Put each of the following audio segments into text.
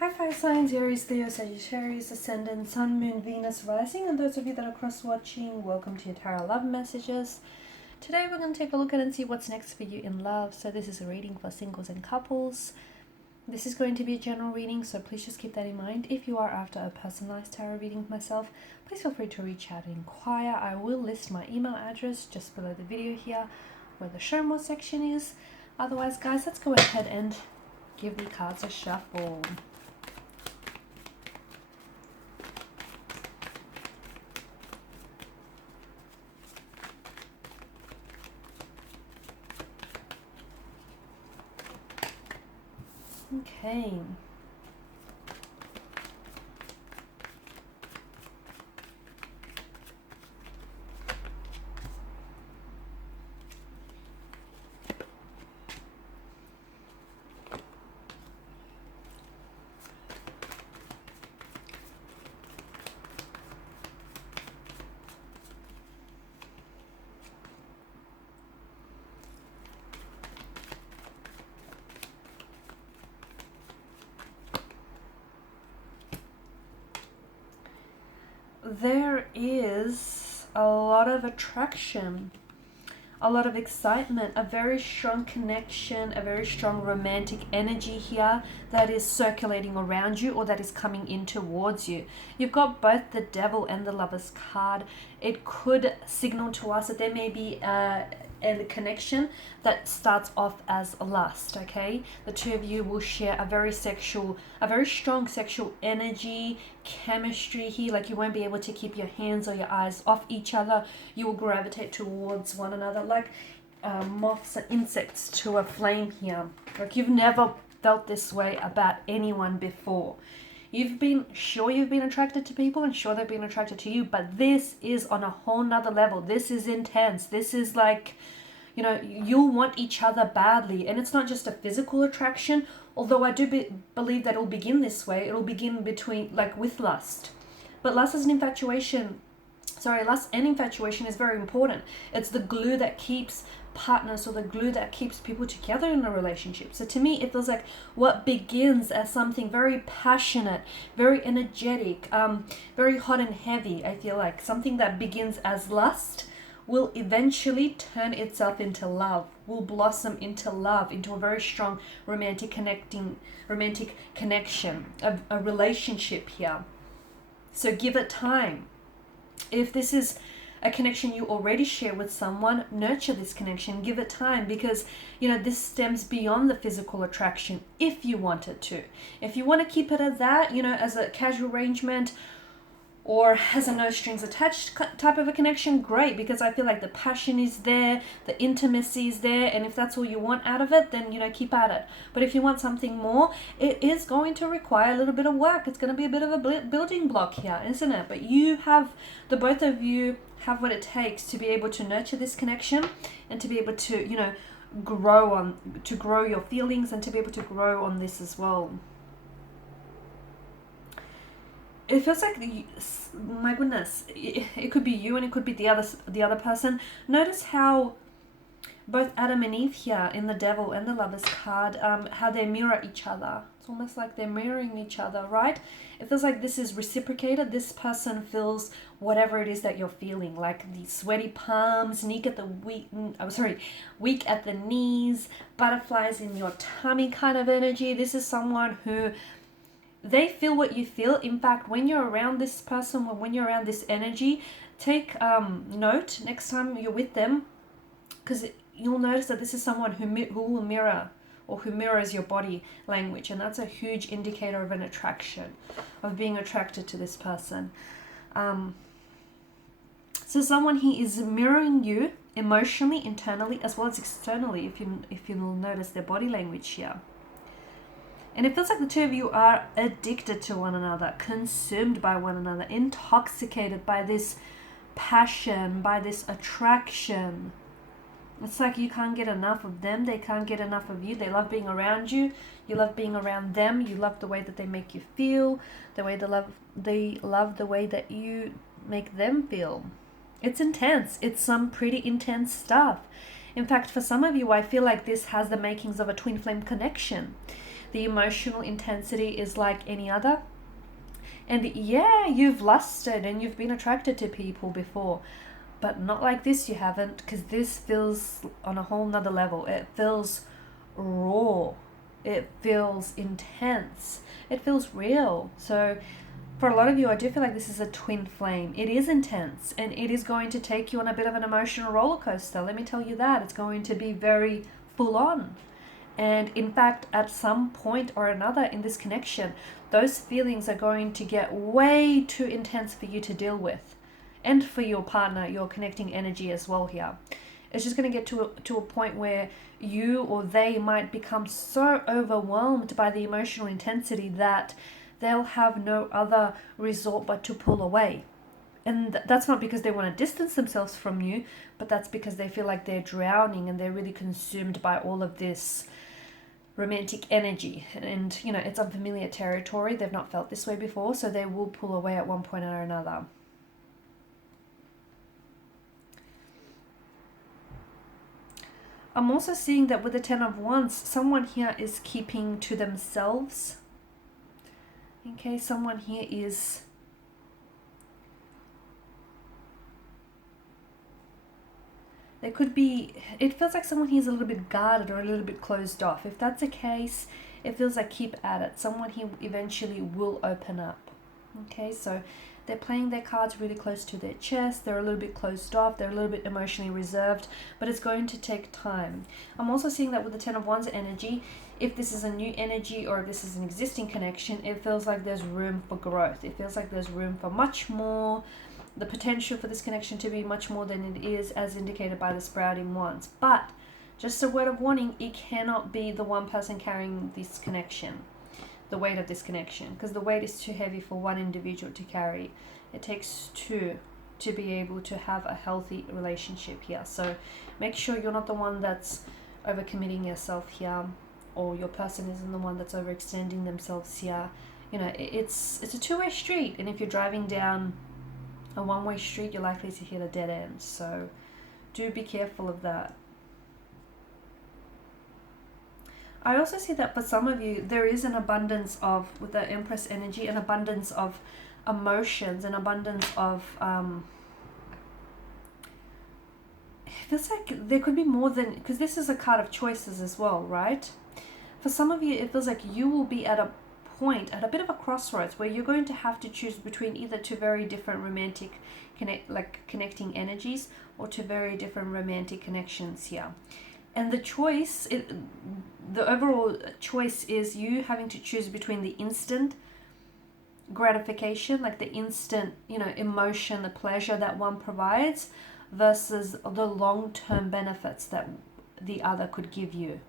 Hi fire signs, Aries, Leo, Sagittarius, Ascendant, Sun, Moon, Venus, Rising, and those of you that are cross-watching, welcome to your Tarot Love Messages. Today we're going to take a look at and see what's next for you in love. So this is a reading for singles and couples. This is going to be a general reading, so please just keep that in mind. If you are after a personalized tarot reading with myself, please feel free to reach out and inquire. I will list my email address just below the video here, where the show more section is. Otherwise, guys, let's go ahead and give the cards a shuffle. Okay. There is a lot of attraction, a lot of excitement, a very strong connection, a very strong romantic energy here that is circulating around you or that is coming in towards you. You've got both the Devil and the Lover's card. It could signal to us that there may be a connection that starts off as lust. Okay, the two of you will share a very strong sexual energy, chemistry here. Like, you won't be able to keep your hands or your eyes off each other. You will gravitate towards one another like moths and insects to a flame here. Like, you've never felt this way about anyone before. You've been attracted to people and sure they've been attracted to you, but this is on a whole nother level. This is intense. This is like, you know, you'll want each other badly. And it's not just a physical attraction, although I do believe that it'll begin this way. It'll begin with lust. But lust and infatuation is very important. It's the glue that keeps partners, or the glue that keeps people together in a relationship. So to me, it feels like what begins as something very passionate, very energetic, very hot and heavy, I feel like something that begins as lust will eventually turn itself into love, will blossom into love, into a very strong romantic connection, a relationship here. So give it time. If this is a connection you already share with someone, nurture this connection, give it time, because, you know, this stems beyond the physical attraction if you want it to. If you want to keep it at that, you know, as a casual arrangement or as a no strings attached type of a connection, great, because I feel like the passion is there, the intimacy is there, and if that's all you want out of it, then, you know, keep at it. But if you want something more, it is going to require a little bit of work. It's going to be a bit of a building block here, isn't it? But the both of you have what it takes to be able to nurture this connection and to be able to, you know, grow your feelings and to be able to grow on this as well. It feels like, my goodness, it could be you and it could be the other person. Notice how both Adam and Eve here in the Devil and the Lover's card, how they mirror each other. It's almost like they're mirroring each other, right? It feels like this is reciprocated. This person feels whatever it is that you're feeling, like the sweaty palms, weak at the knees, butterflies in your tummy kind of energy. This is someone who, they feel what you feel. In fact, when you're around this person, when you're around this energy, take note next time you're with them, because you'll notice that this is someone who will mirror, or who mirrors your body language, and that's a huge indicator of an attraction, of being attracted to this person. So someone he is mirroring you emotionally, internally, as well as externally, if you'll notice their body language here. And it feels like the two of you are addicted to one another, consumed by one another, intoxicated by this passion, by this attraction. It's like you can't get enough of them. They can't get enough of you. They love being around you. You love being around them. You love the way that they make you feel, they love the way that you make them feel. It's intense. It's some pretty intense stuff. In fact, for some of you, I feel like this has the makings of a twin flame connection. the emotional intensity is like any other. And yeah, you've lusted and you've been attracted to people before, but not like this, you haven't, because this feels on a whole nother level. It feels raw, it feels intense, it feels real. So for a lot of you, I do feel like this is a twin flame. It is intense and it is going to take you on a bit of an emotional roller coaster. Let me tell you that. It's going to be very full on. And in fact, at some point or another in this connection, those feelings are going to get way too intense for you to deal with. And for your partner, your connecting energy as well here. It's just going to get to a point where you or they might become so overwhelmed by the emotional intensity that they'll have no other resort but to pull away. And that's not because they want to distance themselves from you, but that's because they feel like they're drowning and they're really consumed by all of this romantic energy. And, you know, it's unfamiliar territory. They've not felt this way before, so they will pull away at one point or another. I'm also seeing that with the Ten of Wands, someone here is keeping to themselves. Okay, someone here is there could be, it feels like someone here is a little bit guarded or a little bit closed off. If that's the case, it feels like keep at it. Someone here eventually will open up. Okay, so they're playing their cards really close to their chest. They're a little bit closed off. They're a little bit emotionally reserved, but it's going to take time. I'm also seeing that with the Ten of Wands energy, if this is a new energy or if this is an existing connection, it feels like there's room for growth. It feels like there's room for much more, the potential for this connection to be much more than it is, as indicated by the sprouting wands. But just a word of warning, it cannot be the one person carrying this connection, the weight of this connection, because the weight is too heavy for one individual to carry. It takes two to be able to have a healthy relationship here. So make sure you're not the one that's overcommitting yourself here, or your person isn't the one that's overextending themselves here. You know, it's a two-way street, and if you're driving down a one-way street, you're likely to hit a dead end. So do be careful of that. I also see that for some of you, there is an abundance of, with the Empress energy, an abundance of emotions, an abundance of, it feels like there could be more than, because this is a card of choices as well, right? For some of you, it feels like you will be at a point, at a bit of a crossroads, where you're going to have to choose between either two very different romantic connecting energies, or two very different romantic connections here. And the choice, the overall choice is you having to choose between the instant gratification, like the instant, you know, emotion, the pleasure that one provides, versus the long-term benefits that the other could give you.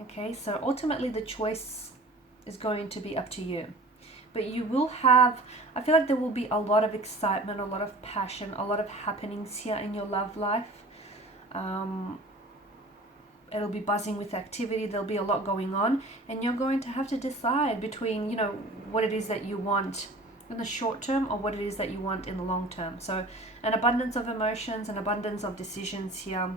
Okay, so ultimately the choice is going to be up to you. But you will have, I feel like there will be a lot of excitement, a lot of passion, a lot of happenings here in your love life. It'll be buzzing with activity. There'll be a lot going on, and you're going to have to decide between, you know, what it is that you want in the short term or what it is that you want in the long term. So an abundance of emotions, an abundance of decisions here.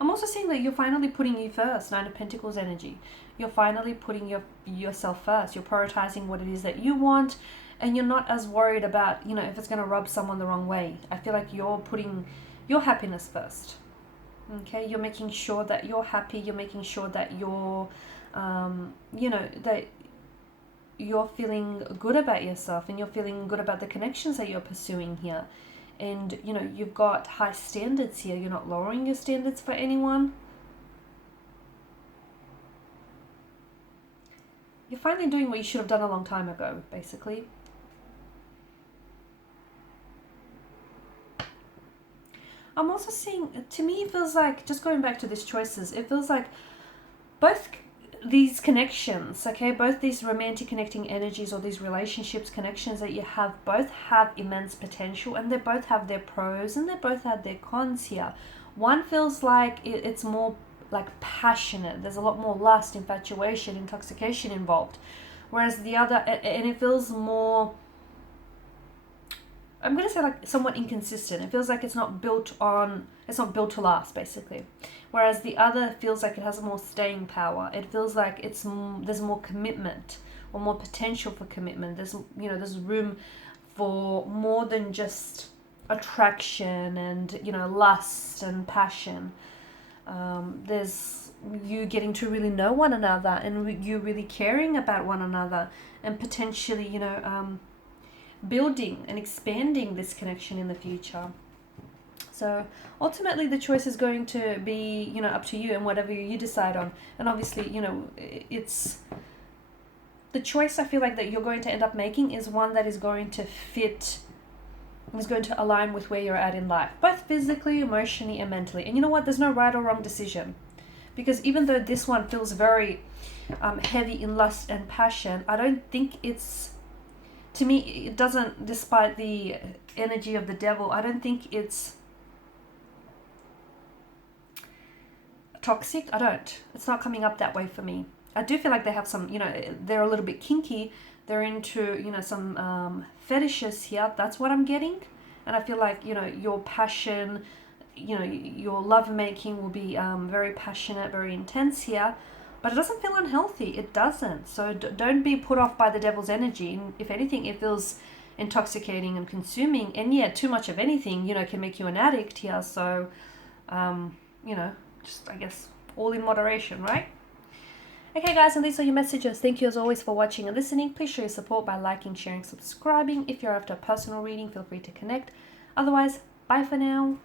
I'm also seeing that you're finally putting you first. Nine of Pentacles energy. You're finally putting yourself first. You're prioritizing what it is that you want, and you're not as worried about, you know, if it's going to rub someone the wrong way. I feel like you're putting your happiness first. Okay, you're making sure that you're happy. You're making sure that you're, you know, that you're feeling good about yourself, and you're feeling good about the connections that you're pursuing here. And, you know, you've got high standards here. You're not lowering your standards for anyone. You're finally doing what you should have done a long time ago, basically. I'm also seeing, to me, it feels like, just going back to these choices, it feels like both these connections, okay, both these romantic connecting energies, or these relationships, connections that you have, both have immense potential, and they both have their pros and they both have their cons here. One feels like it's more like passionate. There's a lot more lust, infatuation, intoxication involved. Whereas the other, and it feels more I'm going to say like somewhat inconsistent. It feels like it's not built to last, basically. Whereas the other feels like it has more staying power. It feels like there's more commitment, or more potential for commitment. There's room for more than just attraction and, lust and passion. There's you getting to really know one another, and you really caring about one another, and potentially, building and expanding this connection in the future. So ultimately the choice is going to be, up to you and whatever you decide on. And obviously, it's the choice I feel like that you're going to end up making is one that is going to fit, is going to align with where you're at in life, both physically, emotionally, and mentally. And you know what? There's no right or wrong decision, because even though this one feels very heavy in lust and passion, I don't think to me, it doesn't, despite the energy of the devil, I don't think it's toxic. It's not coming up that way for me. I do feel like they have some, they're a little bit kinky. They're into, some fetishes here. That's what I'm getting. And I feel like, your passion, your lovemaking will be very passionate, very intense here. But it doesn't feel unhealthy. It doesn't. So don't be put off by the devil's energy. And if anything, it feels intoxicating and consuming. And yeah, too much of anything, can make you an addict here. So, just, I guess, all in moderation, right? Okay, guys, and these are your messages. Thank you as always for watching and listening. Please show your support by liking, sharing, subscribing. If you're after a personal reading, feel free to connect. Otherwise, bye for now.